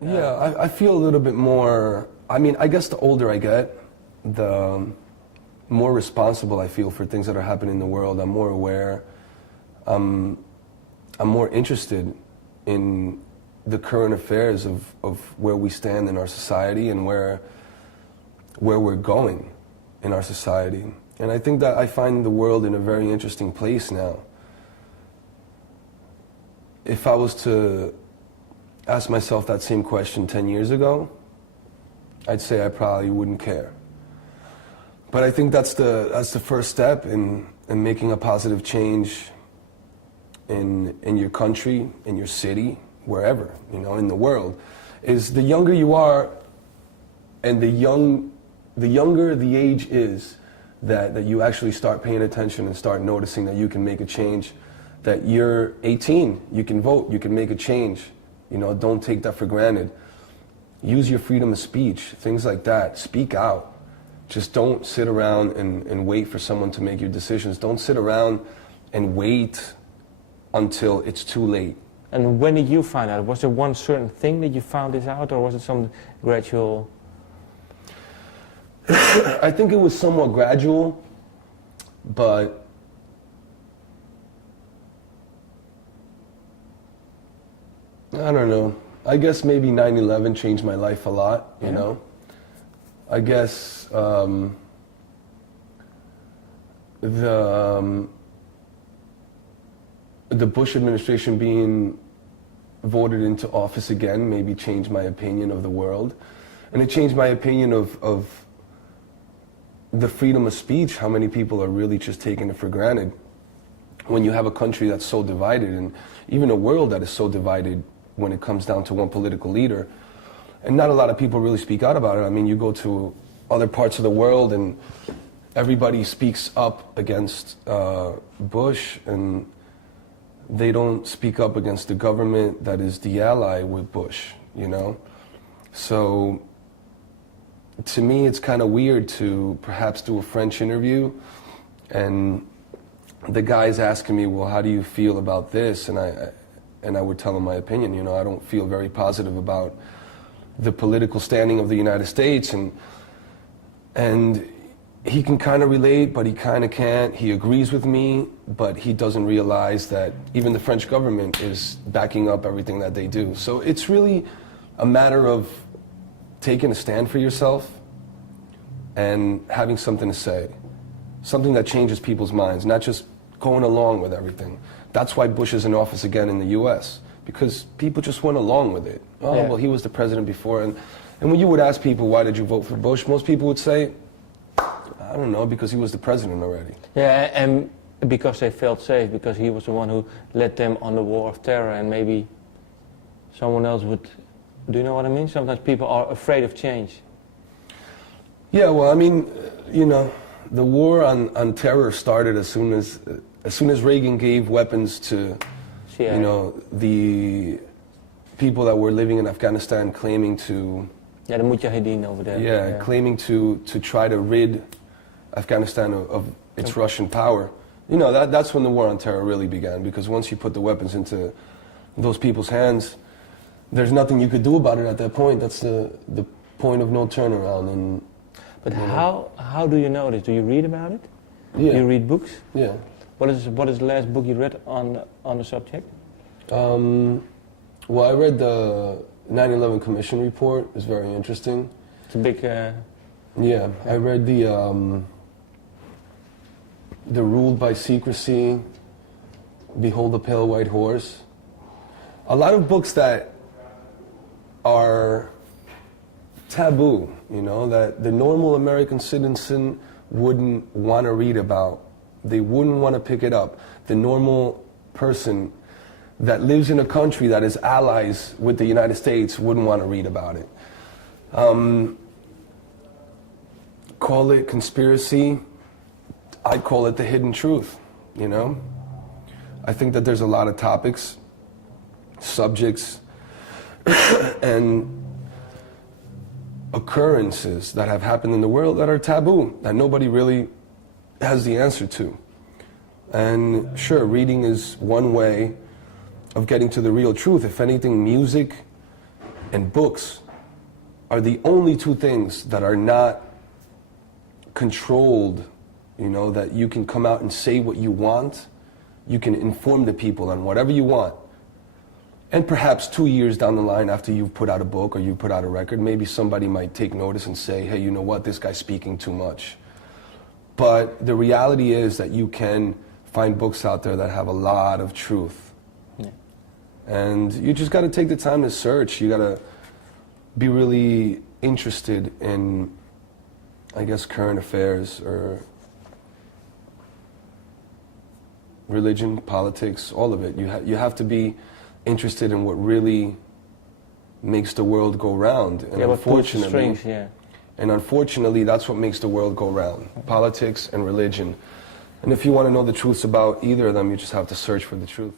Yeah, I feel a little bit more, I mean, I guess the older I get, the more responsible I feel for things that are happening in the world. I'm more aware. I'm more interested in the current affairs of where we stand in our society and where we're going in our society. And I think that I find the world in a very interesting place now. If I was to ask myself that same question 10 years ago, I'd say I probably wouldn't care. But I think that's the first step in making a positive change in your country, in your city, wherever, you know, in the world, is the younger you are and the younger the age is that you actually start paying attention and start noticing that you can make a change, that you're 18, you can vote, you can make a change. You know, don't take that for granted. Use your freedom of speech, things like that. Speak out. Just don't sit around and wait for someone to make your decisions. Don't sit around and wait until it's too late. And when did you find out? Was there one certain thing that you found this out, or was it some gradual? I think it was somewhat gradual, but I don't know. I guess maybe 9/11 changed my life a lot, you know? I guess the Bush administration being voted into office again maybe changed my opinion of the world. And it changed my opinion of the freedom of speech, how many people are really just taking it for granted. When you have a country that's so divided, and even a world that is so divided when it comes down to one political leader, and not a lot of people really speak out about it. I mean, you go to other parts of the world and everybody speaks up against Bush, and they don't speak up against the government that is the ally with Bush, you know? So to me, it's kind of weird to perhaps do a French interview and the guy's asking me, well, how do you feel about this? And I would tell him my opinion. You know, I don't feel very positive about the political standing of the United States, and he can kind of relate, but he kind of can't. He agrees with me, but he doesn't realize that even the French government is backing up everything that they do. So it's really a matter of taking a stand for yourself and having something to say, something that changes people's minds, not just going along with everything. That's why Bush is in office again in the U.S., because people just went along with it. Oh, yeah. Well, he was the president before. And when you would ask people, why did you vote for Bush, most people would say, I don't know, because he was the president already. Yeah, and because they felt safe, because he was the one who led them on the war of terror, and maybe someone else would. Do you know what I mean? Sometimes people are afraid of change. Yeah, well, I mean, you know, the war on terror started as soon as Reagan gave weapons to, CIA. You know, the people that were living in Afghanistan, claiming to. Yeah, the Mujahideen over there. Yeah, claiming to try to rid Afghanistan of its Russian power. You know, that's when the war on terror really began, because once you put the weapons into those people's hands, there's nothing you could do about it at that point. That's the point of no turnaround. And but how do you know this? Do you read about it? Yeah. Do you read books? Yeah. What is the last book you read on the subject? Well, I read the 9/11 Commission report. It was very interesting. It's a big. Yeah, I read the Ruled by Secrecy, Behold the Pale White Horse. A lot of books that are taboo, you know, that the normal American citizen wouldn't want to read about. They wouldn't want to pick it up. The normal person that lives in a country that is allies with the United States wouldn't want to read about it. Call it conspiracy. I'd call it the hidden truth, you know? I think that there's a lot of topics, subjects, and occurrences that have happened in the world that are taboo, that nobody really has the answer to. And sure, reading is one way of getting to the real truth. If anything, music and books are the only two things that are not controlled, you know, that you can come out and say what you want. You can inform the people on whatever you want. And perhaps 2 years down the line after you've put out a book or you've put out a record, maybe somebody might take notice and say, hey, you know what, this guy's speaking too much. But the reality is that you can find books out there that have a lot of truth. Yeah. And you just got to take the time to search. You got to be really interested in, I guess, current affairs or religion, politics, all of it. You have to be interested in what really makes the world go round. And unfortunately, that's what makes the world go round. Politics and religion. And if you want to know the truths about either of them, you just have to search for the truth.